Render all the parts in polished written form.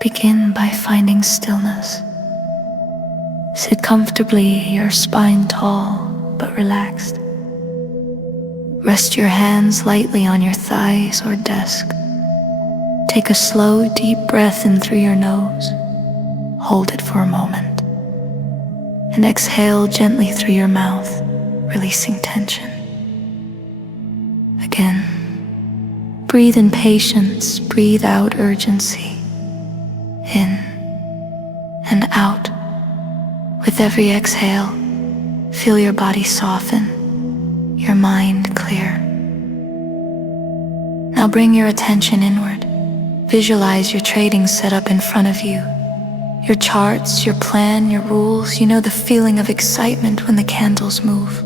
Begin by finding stillness. Sit comfortably, your spine tall but relaxed. Rest your hands lightly on your thighs or desk. Take a slow, deep breath in through your nose. Hold it for a moment. And exhale gently through your mouth, releasing tension. Again, breathe in patience, breathe out urgency. In and out. With every exhale, feel your body soften, your mind clear. Now bring your attention inward. Visualize your trading setup in front of you. Your charts, your plan, your rules. You know the feeling of excitement when the candles move,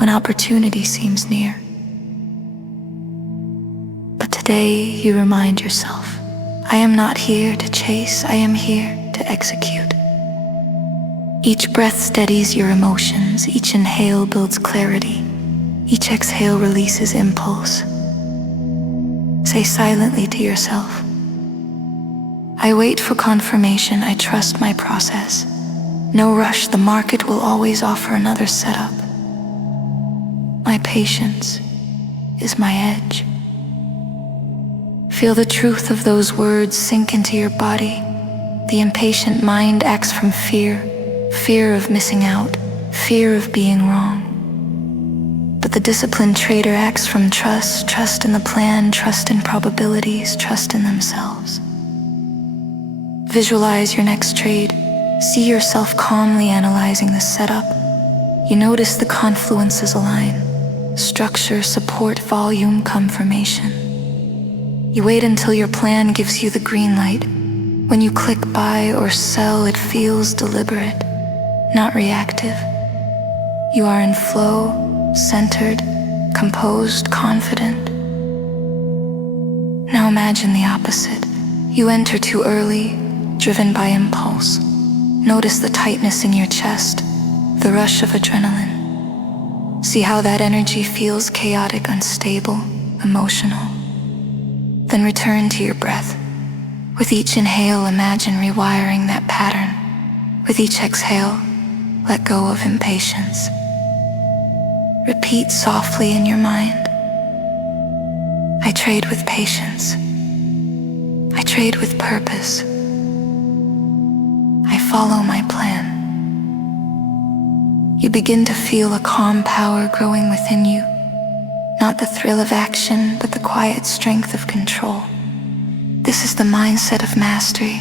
when opportunity seems near. But today you remind yourself, I am not here to chase, I am here to execute. Each breath steadies your emotions, each inhale builds clarity, each exhale releases impulse. Say silently to yourself, I wait for confirmation, I trust my process. No rush, the market will always offer another setup. My patience is my edge. Feel the truth of those words sink into your body. The impatient mind acts from fear, fear of missing out, fear of being wrong. But the disciplined trader acts from trust, trust in the plan, trust in probabilities, trust in themselves. Visualize your next trade. See yourself calmly analyzing the setup. You notice the confluences align, structure, support, volume, confirmation. You wait until your plan gives you the green light. When you click buy or sell, it feels deliberate, not reactive. You are in flow, centered, composed, confident. Now imagine the opposite. You enter too early, driven by impulse. Notice the tightness in your chest, the rush of adrenaline. See how that energy feels chaotic, unstable, emotional. Then return to your breath. With each inhale, imagine rewiring that pattern. With each exhale, let go of impatience. Repeat softly in your mind. I trade with patience. I trade with purpose. I follow my plan. You begin to feel a calm power growing within you. Not the thrill of action, but the quiet strength of control. This is the mindset of mastery,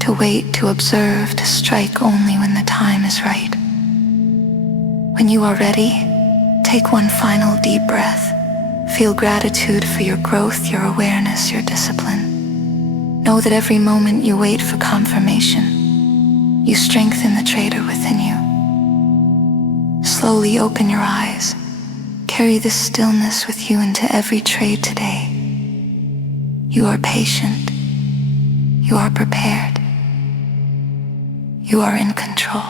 to wait, to observe, to strike only when the time is right. When you are ready, take one final deep breath. Feel gratitude for your growth, your awareness, your discipline. Know that every moment you wait for confirmation, you strengthen the trader within you. Slowly open your eyes. Carry this stillness with you into every trade today. You are patient. You are prepared. You are in control.